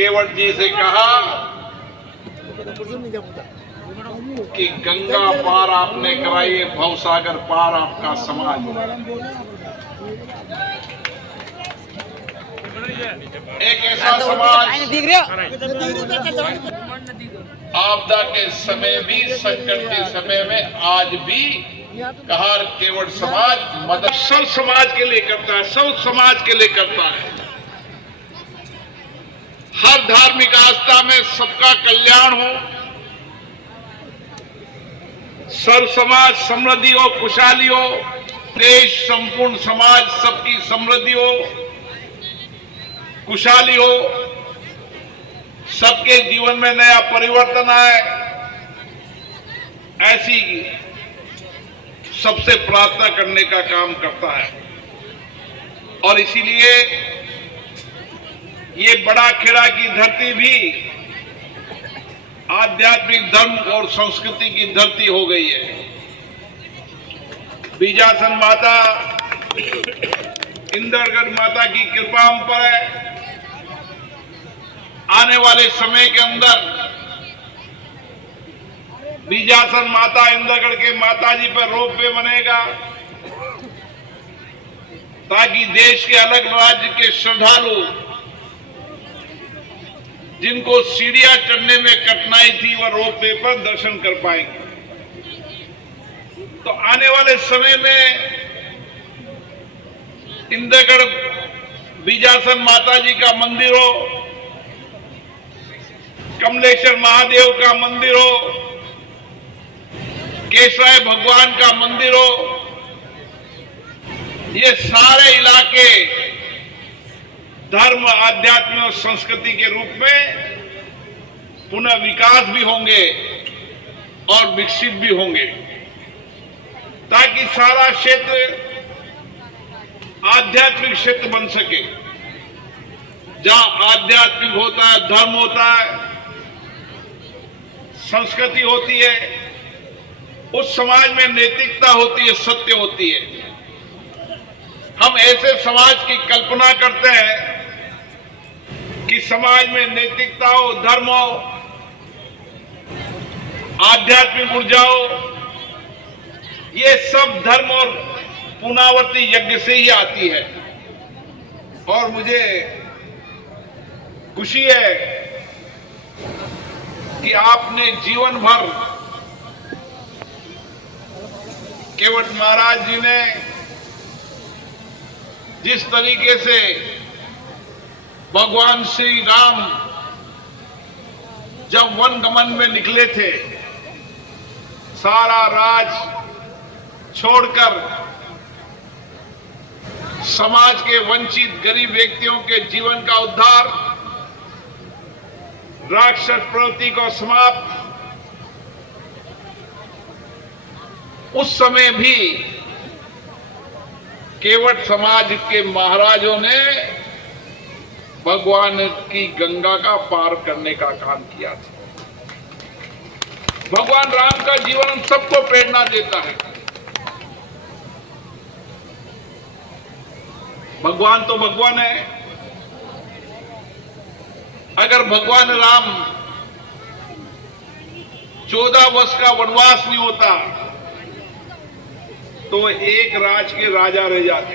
केवट जी से कहा कि गंगा पार आपने कराई है, भवसागर पार आपका समाज। एक ऐसा समाज आपदा के समय भी, संकट के समय में आज भी कहार केवट समाज मदद सब समाज के लिए करता है, सब समाज के लिए करता है। हर धार्मिक आस्था में सबका कल्याण हो, सर्व समाज समृद्धि हो, खुशहाली हो, देश संपूर्ण समाज सबकी समृद्धि हो, खुशहाली हो, सबके जीवन में नया परिवर्तन आए, ऐसी सबसे प्रार्थना करने का काम करता है। और इसीलिए ये बड़ा खेड़ा की धरती भी आध्यात्मिक धर्म और संस्कृति की धरती हो गई है। बीजासन माता, इंद्रगढ़ माता की कृपा हम पर है। आने वाले समय के अंदर बीजासन माता, इंद्रगढ़ के माता जी पर रोपवे बनेगा, ताकि देश के अलग राज्य के श्रद्धालु जिनको सीढ़ियां चढ़ने में कठिनाई थी, वह रोपवे पर दर्शन कर पाएंगे। तो आने वाले समय में इंद्रगढ़ बीजासन माता जी का मंदिर हो, कमलेश्वर महादेव का मंदिर हो, केशवाय भगवान का मंदिर हो, ये सारे इलाके धर्म, आध्यात्म और संस्कृति के रूप में पुनः विकास भी होंगे और विकसित भी होंगे, ताकि सारा क्षेत्र आध्यात्मिक क्षेत्र बन सके। जहां आध्यात्मिक होता है, धर्म होता है, संस्कृति होती है, उस समाज में नैतिकता होती है, सत्य होती है। हम ऐसे समाज की कल्पना करते हैं कि समाज में नैतिकता हो, धर्म हो, आध्यात्मिक ऊर्जा हो, ये सब धर्म और पुनरावृत्ति यज्ञ से ही आती है। और मुझे खुशी है कि आपने जीवन भर केवट महाराज जी ने जिस तरीके से भगवान श्री राम जब वन गमन में निकले थे, सारा राज छोड़कर समाज के वंचित गरीब व्यक्तियों के जीवन का उद्धार, राक्षस प्रवृत्ति को समाप्त, उस समय भी केवट समाज के महाराजों ने भगवान की गंगा का पार करने का काम किया था। भगवान राम का जीवन हम सबको प्रेरणा देता है। भगवान तो भगवान है। अगर भगवान राम 14 वर्ष का वनवास नहीं होता तो एक राज के राजा रह जाते,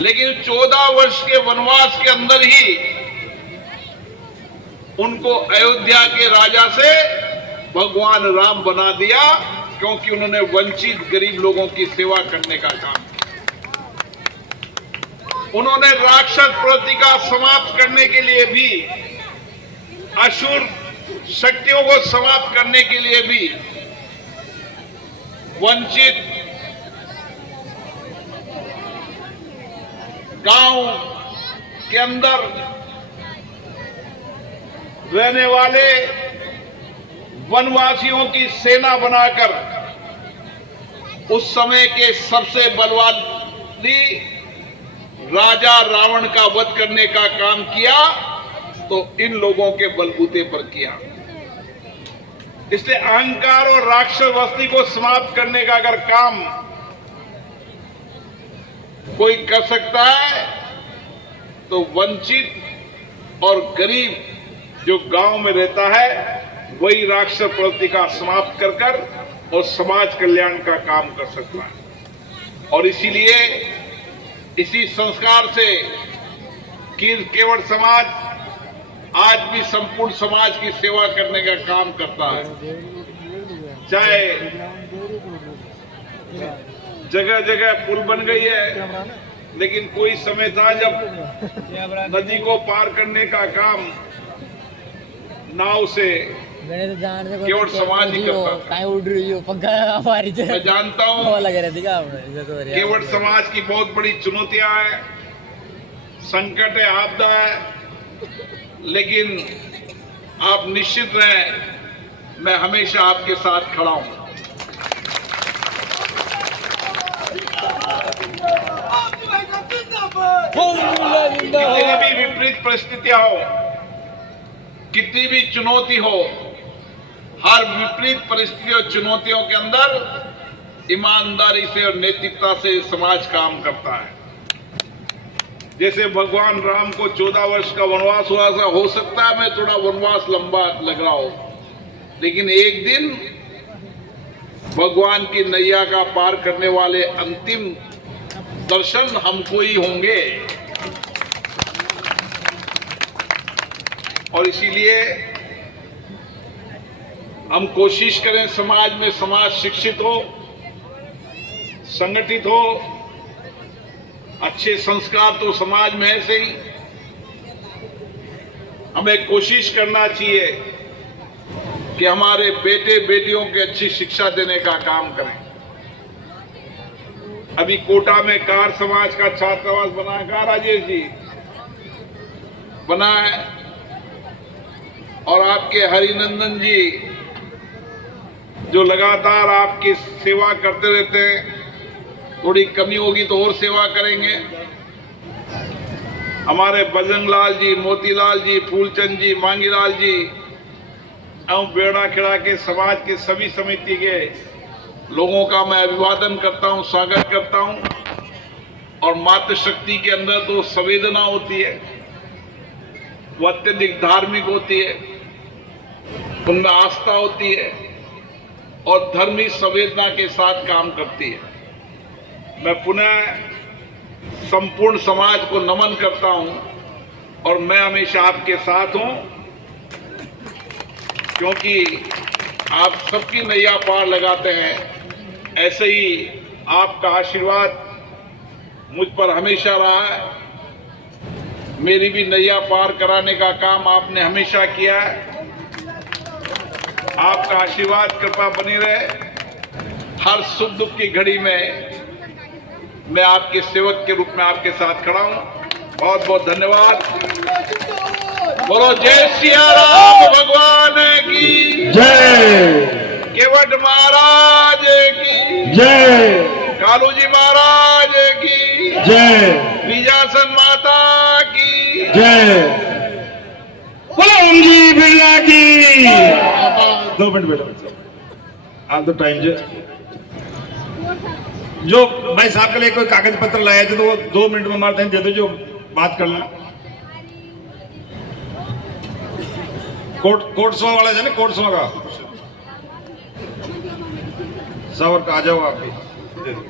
लेकिन 14 वर्ष के वनवास के अंदर ही उनको अयोध्या के राजा से भगवान राम बना दिया, क्योंकि उन्होंने वंचित गरीब लोगों की सेवा करने का काम किया। उन्होंने राक्षस प्रवृत्ति का समाप्त करने के लिए भी, असुर शक्तियों को समाप्त करने के लिए भी वंचित गांव के अंदर रहने वाले वनवासियों की सेना बनाकर उस समय के सबसे बलवानी राजा रावण का वध करने का काम किया, तो इन लोगों के बलबूते पर किया। इसलिए अहंकार और राक्षस वस्ती को समाप्त करने का अगर काम कोई कर सकता है तो वंचित और गरीब जो गांव में रहता है वही राक्षस प्रवृत्ति का समाप्त कर कर और समाज कल्याण का काम कर सकता है। और इसीलिए इसी संस्कार से केवट समाज आज भी संपूर्ण समाज की सेवा करने का काम करता है। चाहे जगह जगह पुल बन गई है, लेकिन कोई समय था जब नदी को पार करने का काम नाव से केवट समाज ही करता था। मैं जानता हूँ केवट समाज की बहुत बड़ी चुनौतियां हैं, संकट है, आपदा है, लेकिन आप निश्चित रहें, मैं हमेशा आपके साथ खड़ा हूं। कितनी भी विपरीत परिस्थितियां हो, कितनी भी चुनौती हो, हर विपरीत परिस्थितियों चुनौतियों के अंदर ईमानदारी से और नैतिकता से समाज काम करता है। जैसे भगवान राम को 14 वर्ष का वनवास हुआ था, हो सकता है मैं थोड़ा वनवास लंबा लग रहा हो, लेकिन एक दिन भगवान की नैया का पार करने वाले अंतिम दर्शन हमको ही होंगे। और इसीलिए हम कोशिश करें समाज में समाज शिक्षित हो, संगठित हो, अच्छे संस्कार तो समाज में है से ही। हमें कोशिश करना चाहिए कि हमारे बेटे बेटियों को अच्छी शिक्षा देने का काम करें। अभी कोटा में कार समाज का छात्रावास बना है, राजेश जी बना है, और आपके हरिनंदन जी जो लगातार आपकी सेवा करते रहते हैं, थोड़ी कमी होगी तो और सेवा करेंगे। हमारे बजरंग लाल जी, मोतीलाल जी, फूलचंद जी, मांगीलाल जी एवं बेड़ा खिड़ा के समाज के सभी समिति के लोगों का मैं अभिवादन करता हूं, स्वागत करता हूं। और मातृशक्ति के अंदर तो संवेदना होती है, वो अत्यधिक धार्मिक होती है, उनमें आस्था होती है और धर्मी संवेदना के साथ काम करती है। मैं पुनः संपूर्ण समाज को नमन करता हूं और मैं हमेशा आपके साथ हूं, क्योंकि आप सबकी नैया पार लगाते हैं। ऐसे ही आपका आशीर्वाद मुझ पर हमेशा रहा है। मेरी भी नैया पार कराने का काम आपने हमेशा किया है। आपका आशीर्वाद कृपा बनी रहे। हर सुख दुख की घड़ी में मैं आपके सेवक के रूप में आपके साथ खड़ा हूं। बहुत बहुत धन्यवाद। बोलो जय सिया राम भगवान की जय, केवट महाराज की जय, कालू जी महाराज की जय, विजासन माता की जय। बोलो ओम जी बिरला की। 2 मिनट बैठो, आप तो टाइम जो भाई साहब के लिए कोई कागज पत्र लाया थे तो वो 2 मिनट में मारते हैं, दे दो जो बात करना। कोर्ट सो वाला है ना, कोर्ट सो का सवर आ जाओ आप भी दे दो।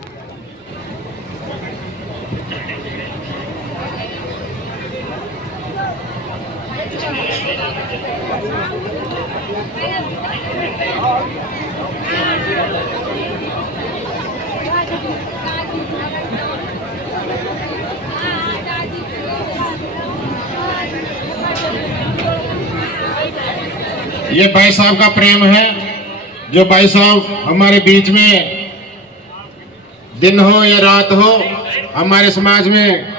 ये भाई साहब का प्रेम है, जो भाई साहब हमारे बीच में दिन हो या रात हो हमारे समाज में